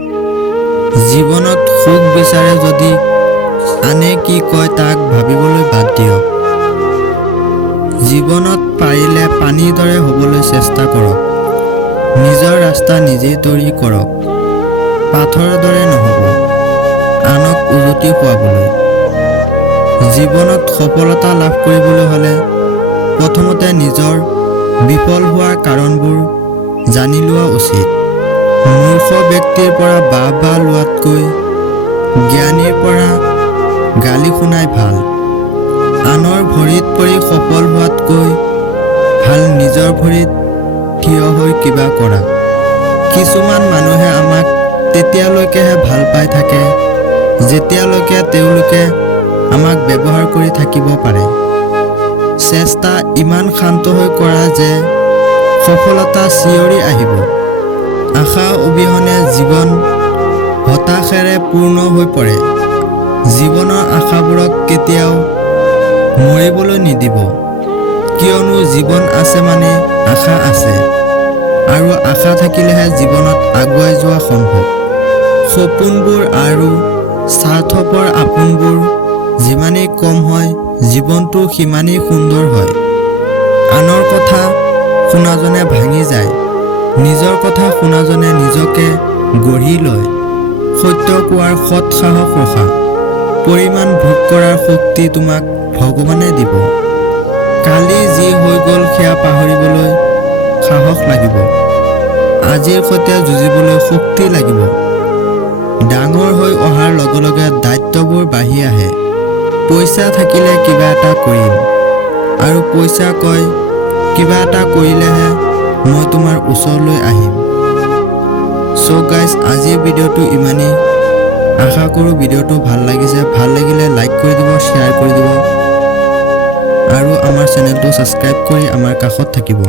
জীৱনত সুখ বিচাৰে যদি আনে কি কয় তাক ভাবিবলৈ বাদ দিয়ক। জীৱনত পাৰিলে পানীৰ দৰে হ'বলৈ চেষ্টা কৰক। নিজৰ ৰাস্তা নিজেই তৈয়াৰ কৰক। পাথৰৰ দৰে নহ'ব, আনক উজতি খুৱাবলৈ। জীৱনত সফলতা লাভ কৰিবলৈ হ'লে প্ৰথমতে নিজৰ বিফল হোৱাৰ কাৰণবোৰ জানি লোৱা উচিত। মূৰ্খ ব্যক্তিৰ পৰা বাহ লোৱাতকৈ জ্ঞানীৰ পৰা গালি শুনাই ভাল। আনৰ ভৰিত পৰি সফল হোৱাতকৈ ভাল নিজৰ ভৰিত থিয় হৈ কিবা কৰা। কিছুমান মানুহে আমাক তেতিয়ালৈকেহে ভাল পাই থাকে যেতিয়ালৈকে তেওঁলোকে আমাক ব্যৱহাৰ কৰি থাকিব পাৰে। চেষ্টা ইমান শান্ত হৈ কৰা যে সফলতা চিঞৰি আহিব। আশা অবিহনে জীৱন হতাশাৰে পূৰ্ণ হৈ পৰে। জীৱনৰ আশাবোৰক কেতিয়াও মৰিবলৈ নিদিব, কিয়নো জীৱন আছে মানে আশা আছে, আৰু আশা থাকিলেহে জীৱনত আগুৱাই যোৱা সম্ভৱ। সপোনবোৰ আৰু স্বাৰ্থপৰ আপোনবোৰ যিমানেই কম হয়, জীৱনটো সিমানেই সুন্দৰ হয়। আনৰ কথা শুনাজনে ভাঙি যায়, নিজৰ কথা শুনাজনে নিজকে গঢ়ি লয়। সত্য কোৱাৰ সৎ সাহস ৰখা। পৰিমাণ ভোগ কৰাৰ শক্তি তোমাক ভগৱানে দিব। কালি যি হৈ গ'ল সেয়া পাহৰিবলৈ সাহস লাগিব। আজিৰ সৈতে যুঁজিবলৈ শক্তি লাগিব। ডাঙৰ হৈ অহাৰ লগে লগে দায়িত্ববোৰ বাঢ়ি আহে। পইচা থাকিলে কিবা এটা কৰিম, আৰু পইচা কয় কিবা এটা কৰিলেহে মই তোমাৰ ওচৰলৈ আহিম। সো গাইজ, আজিৰ ভিডিঅ'টো ইমানেই। আশা কৰোঁ ভিডিঅ'টো ভাল লাগিছে। ভাল লাগিলে লাইক কৰি দিব, শ্বেয়াৰ কৰি দিব, আৰু আমাৰ চেনেলটো ছাবস্ক্ৰাইব কৰি আমাৰ কাষত থাকিব।